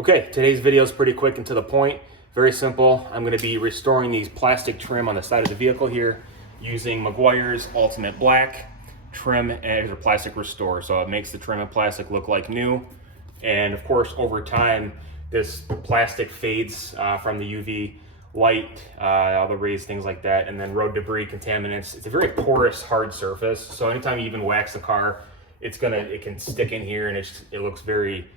Okay, today's video is pretty quick and to the point. Very simple. I'm going to be restoring these plastic trim on the side of the vehicle here using Meguiar's Ultimate Black trim and a plastic restore. So it makes the trim and plastic look like new. And of course, over time, this plastic fades from the UV light, all the rays, things like that, and then road debris, contaminants. It's a very porous, hard surface. So anytime you even wax the car, it can stick in here, and it looks very.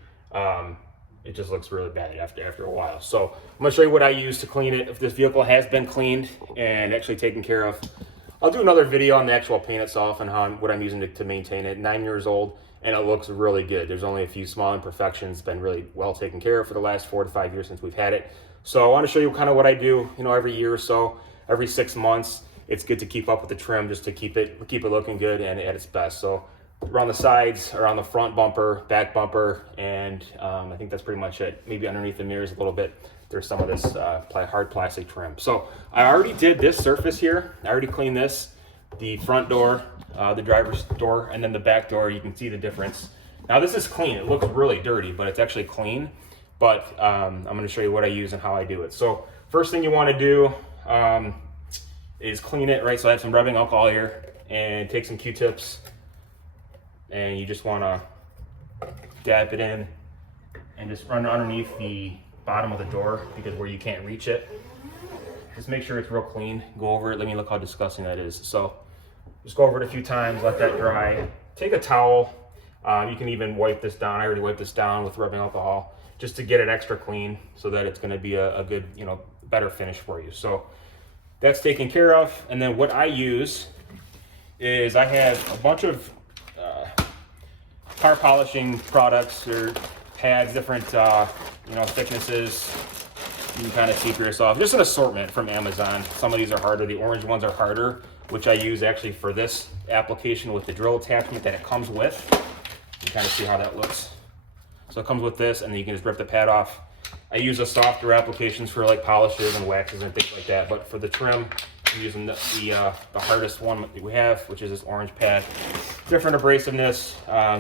It just looks really bad after a while. So I'm gonna show you what I use to clean it. If this vehicle has been cleaned and actually taken care of, I'll do another video on the actual paint itself and what I'm using to maintain it. 9 years old, and it looks really good. There's only a few small imperfections, been really well taken care of for the last 4 to 5 years since we've had it. So I wanna show you kind of what I do, every year or so, every 6 months. It's good to keep up with the trim just to keep it looking good and at its best. So around the sides, around the front bumper, back bumper, and I think that's pretty much it. Maybe underneath the mirrors a little bit, there's some of this hard plastic trim. So I already did this surface here. I already cleaned this, the front door, the driver's door, and then the back door. You can see the difference. Now this is clean. It looks really dirty, but it's actually clean. But I'm gonna show you what I use and how I do it. So first thing you wanna do is clean it, right? So I have some rubbing alcohol here, and take some Q-tips, and you just want to dab it in and just run underneath the bottom of the door, because where you can't reach it. Just make sure it's real clean. Go over it. Let me look how disgusting that is. So just go over it a few times, let that dry. Take a towel. You can even wipe this down. I already wiped this down with rubbing alcohol just to get it extra clean so that it's going to be a good, better finish for you. So that's taken care of. And then what I use is I have a bunch of car polishing products or pads, different thicknesses. You can kind of see for yourself. Just an assortment from Amazon. Some of these are harder. The orange ones are harder, which I use actually for this application with the drill attachment that it comes with. You can kind of see how that looks. So it comes with this, and then you can just rip the pad off. I use the softer applications for like polishes and waxes and things like that, but for the trim, I'm using the hardest one that we have, which is this orange pad. Different abrasiveness,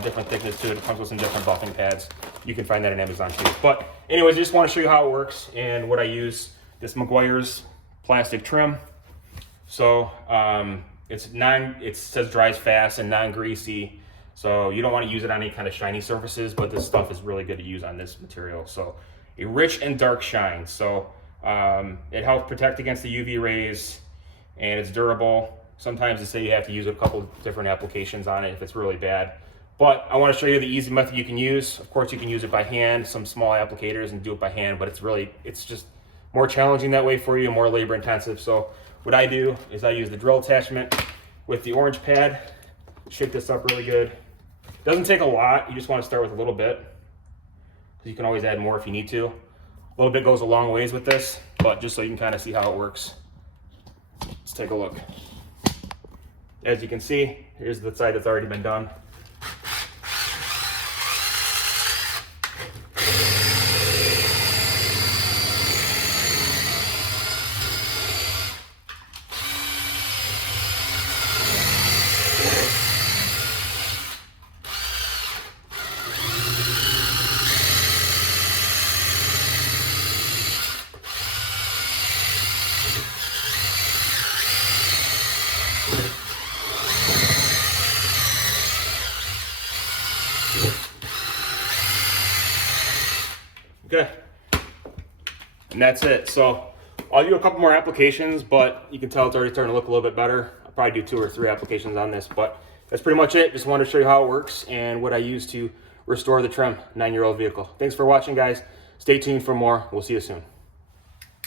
different thickness to it. It comes with some different buffing pads. You can find that on Amazon too. But anyways, I just want to show you how it works and what I use. This Meguiar's plastic trim. So it says dries fast and non-greasy. So you don't want to use it on any kind of shiny surfaces, but this stuff is really good to use on this material. So a rich and dark shine. So it helps protect against the UV rays, and it's durable. Sometimes they say you have to use a couple different applications on it if it's really bad. But I want to show you the easy method you can use. Of course, you can use it by hand, some small applicators, and do it by hand, but it's just more challenging that way for you, more labor intensive. So what I do is I use the drill attachment with the orange pad, shake this up really good. Doesn't take a lot, you just want to start with a little bit, because you can always add more if you need to. A little bit goes a long ways with this, but just so you can kind of see how it works. Let's take a look. As you can see, here's the side that's already been done. Okay, and that's it. So I'll do a couple more applications, but you can tell it's already starting to look a little bit better. I'll probably do 2 or 3 applications on this, but that's pretty much it. Just wanted to show you how it works and what I use to restore the trim 9-year-old vehicle. Thanks for watching, guys. Stay tuned for more. We'll see you soon.